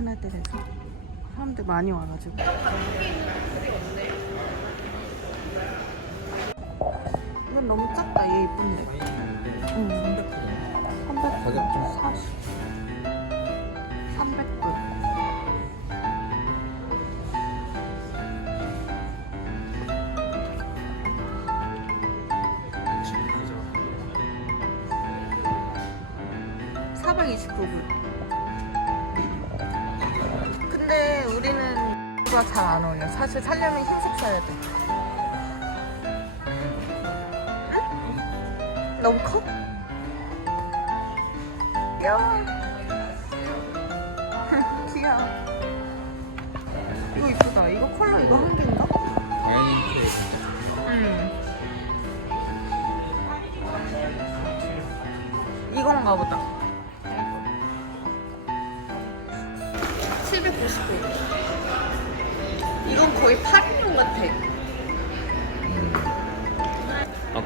오픈할 때 돼서 사람들 많이 와가지고. 이건 너무 작다. 얘 이쁜데. 응. 300. 가격 좀 40. 300불. 사 429불. 근데 이거 잘안 어울려. 사실 살려면 흰색 사야 돼. 응? 너무 커? 귀여워. 귀여워. 이거 이쁘다. 이거 컬러 이거 한 개인가? 당연히 케이크 응. 이건가 보다.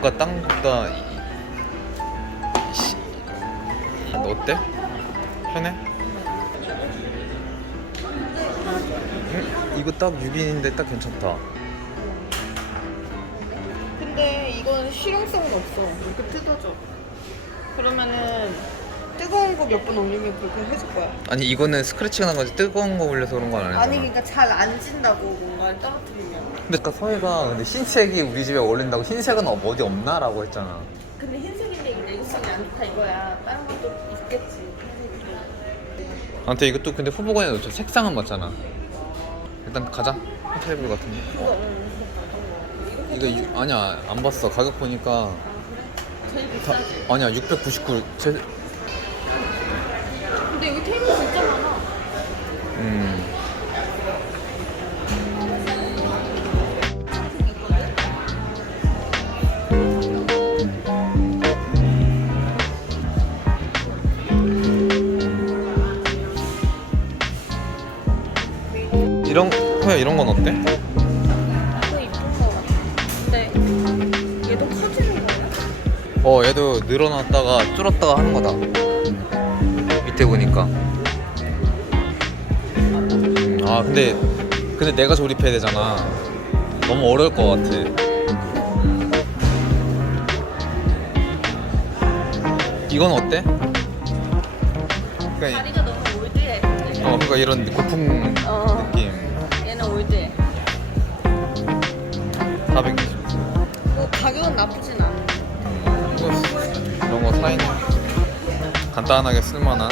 아까 땅보다 이- 이- 어때? 편해? 응? 이거 딱 6인인데 딱 괜찮다 근데 이건 실용성은 없어. 이렇게 뜯어져. 그러면은 뜨거운 거 몇 번 올리면 그렇게 해줄 거야. 아니 이거는 스크래치가 난 거지 뜨거운 거 올려서 그런 건 아니잖아 아니 그러니까 잘 안 진다고 뭔가를 떨어뜨리면. 근데 아까 서해가 근데 흰색이 우리 집에 어울린다고 흰색은 어- 어디 없나라고 했잖아 근데 흰색인데 내구성이 안 좋다 이거야. 다른 것도 있겠지. 흰색이. 아무튼 이것도 근데 후보군에 놓쳐 색상은 맞잖아 일단 가자 테이블 같은데 그거 응. 이거 유- 아니야 안 봤어 가격 보니까 제일 다, 비싸지. 아니야 699 제, 근데 여기 테이블 진짜 많아. 음 이런 호야 이런 건 어때? 이거 이쁜 거 같아. 근데 얘도 커지는 거야. 어 얘도 늘어났다가 줄었다가 하는 거다 밑에 보니까 음, 아 근데 근데 내가 조립해야 되잖아 너무 어려울 것 같아 이건 어때? 그러니까, 이- 다리가 너무 올드해. 어, 그러니까 이런 고풍 어. 느낌 얘는 올드해. 420 뭐 가격은 나쁘진 않아. 이거 이런 거 사인 간단하게 쓸만한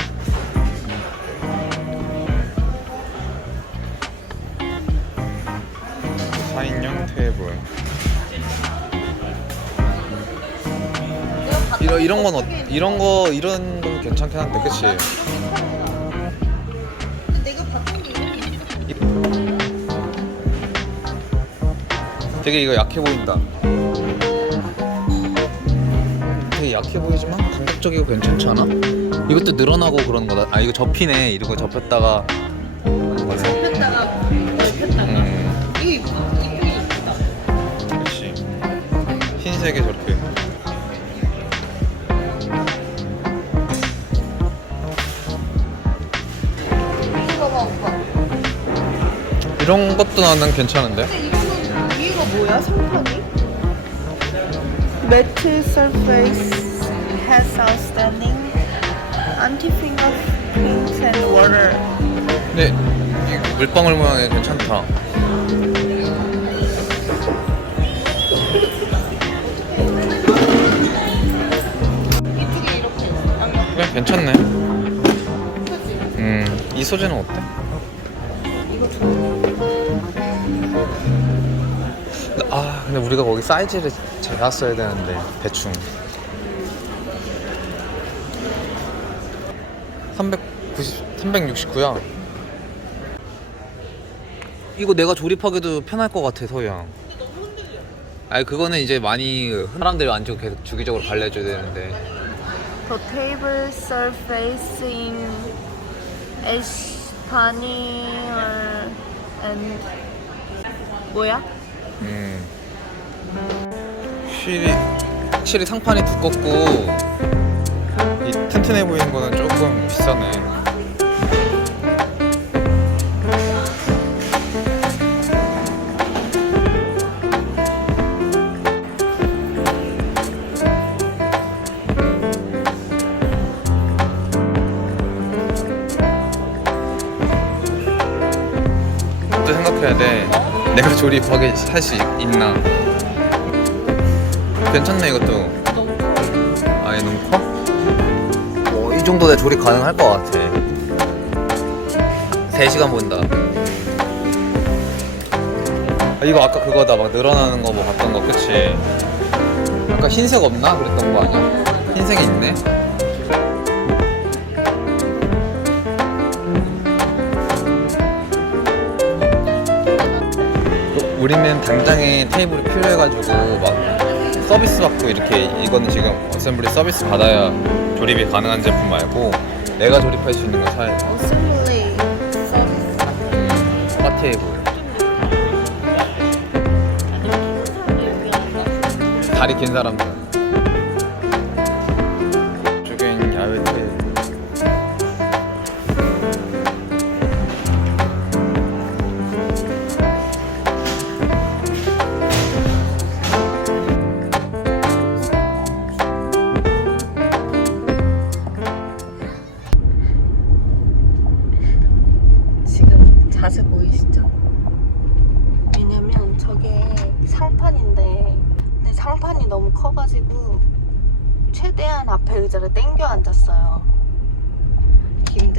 이런 이런 건 어, 이런 거 이런 건 괜찮긴 한데 그치? 내가 봤던 게 되게 이거 약해 보인다. 되게 약해 보이지만 감각적이고 괜찮지 않아? 이것도 늘어나고 그러는 거다. 아 이거 접히네. 이러고 접혔다가 하는 거네. 음, 이거 이쁘 이쁘다. 그렇지. 흰색에 저렇게. 이런 것도 나는 괜찮은데? 근데 이거는 위에가 뭐야 상판이? 매트 surface has outstanding anti-fingerprint and water. 근데 이 물방울 모양이 괜찮다. 이쪽에 이렇게 양옆 그래 괜찮네. 음, 이 소재는 어때? 근데- 우리가 거기 사이즈를 재봤어야 되는데 대충. 390 369야. 이거 내가 조립하기도 편할 것 같아 서희야. 아니 그거는 이제 많이 사람들이 앉고 계속 주기적으로 발라줘야 되는데. The table surface in Espanyol and 뭐야? 음 확실히 확실히 상판이 두껍고 이 튼튼해 보이는 거는 조금 비싸네. 또 생각해야 돼. 내가 조립하게 할 수 있나? 괜찮네 이것도. 아니 너무 커? 어, 이 정도 내 조립 가능할 것 같아. 3시간 본다. 아, 이거 아까 그거다 막 늘어나는 거 뭐 봤던 거 그치? 아까 흰색 없나? 그랬던 거 아니야? 흰색이 있네. 우리는 당장에 테이블이 필요해가지고 막 서비스 받고 이렇게 이거는 지금 어셈블리 서비스 받아야 조립이 가능한 제품 말고 내가 조립할 수 있는 거 사야 돼. 어셈블리 서비스. 바 테이블. 다리 긴 사람들.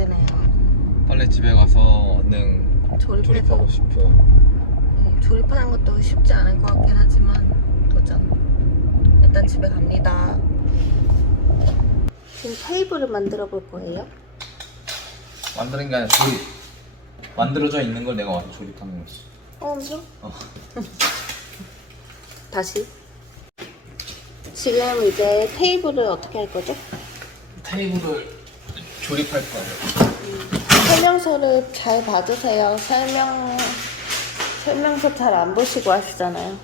힘드네요. 빨리 집에 가서 얼른 조립해서 조립하고 싶어. 음, 조립하는 것도 쉽지 않을 것 같긴 하지만 도전. 일단 집에 갑니다. 지금 테이블을 만들어 볼 거예요. 만드는 게 아니라 조립. 만들어져 있는 걸 내가 와서 조립하는 거지. 어, 엄청? 어. 다시. 지금 이제 테이블을 어떻게 할 거죠? 테이블을 조립할 거야. 설명서를 잘 봐주세요. 설명 설명서 잘 안 보시고 하시잖아요.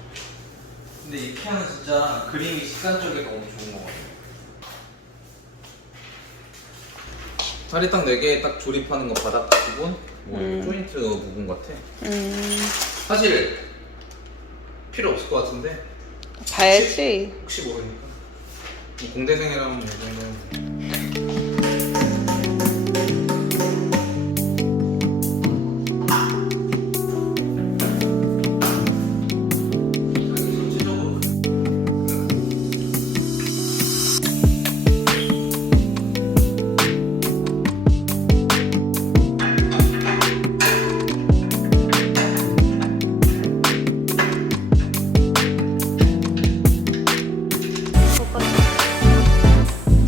근데 이케아는 진짜 그림이 시간적이 너무 좋은 것 같아. 다리 딱 4개 딱 조립하는 거 바닥 부분, 뭐 음. 조인트 부분 같아. 음, 사실 필요 없을 것 같은데 봐야지. 혹시 모르니까. 뭐 공대생이라면 뭐이 정도.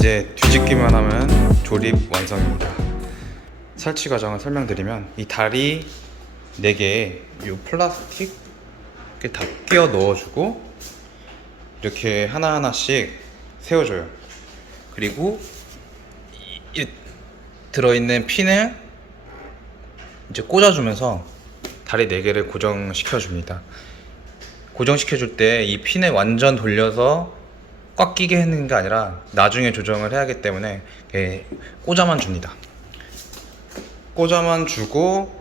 이제 뒤집기만 하면 조립 완성입니다. 설치 과정을 설명드리면 이 다리 4개에 이 플라스틱 다 끼워 넣어주고 이렇게 하나하나씩 세워줘요. 그리고 이, 이 들어있는 핀을 이제 꽂아주면서 다리 4개를 고정시켜줍니다. 고정시켜줄 때 이 핀을 완전 돌려서 꽉 끼게 하는 게 아니라 나중에 조정을 해야 하기 때문에 이렇게 꽂아만 줍니다. 꽂아만 주고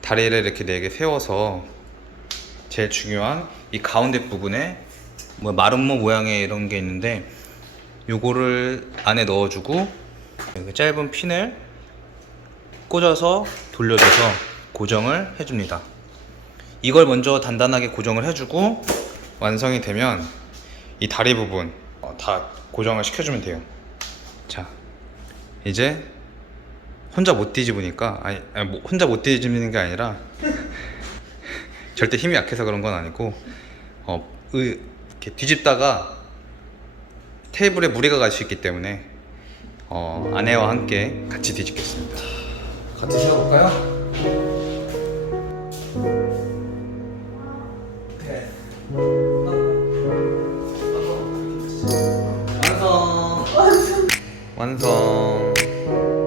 다리를 이렇게 4개 세워서 제일 중요한 이 가운데 부분에 뭐 마름모 모양의 이런 게 있는데 요거를 안에 넣어주고 짧은 핀을 꽂아서 돌려줘서 고정을 해줍니다. 이걸 먼저 단단하게 고정을 해주고 완성이 되면 이 다리 부분 어, 다 고정을 시켜주면 돼요. 자, 이제 혼자 못 뒤집으니까 아니, 아니, 뭐 혼자 못 뒤집는 게 아니라 절대 힘이 약해서 그런 건 아니고 어, 의- 이렇게 뒤집다가 테이블에 무리가 갈 수 있기 때문에 어, 아내와 함께 같이 뒤집겠습니다. 같이 세워볼까요? 완성.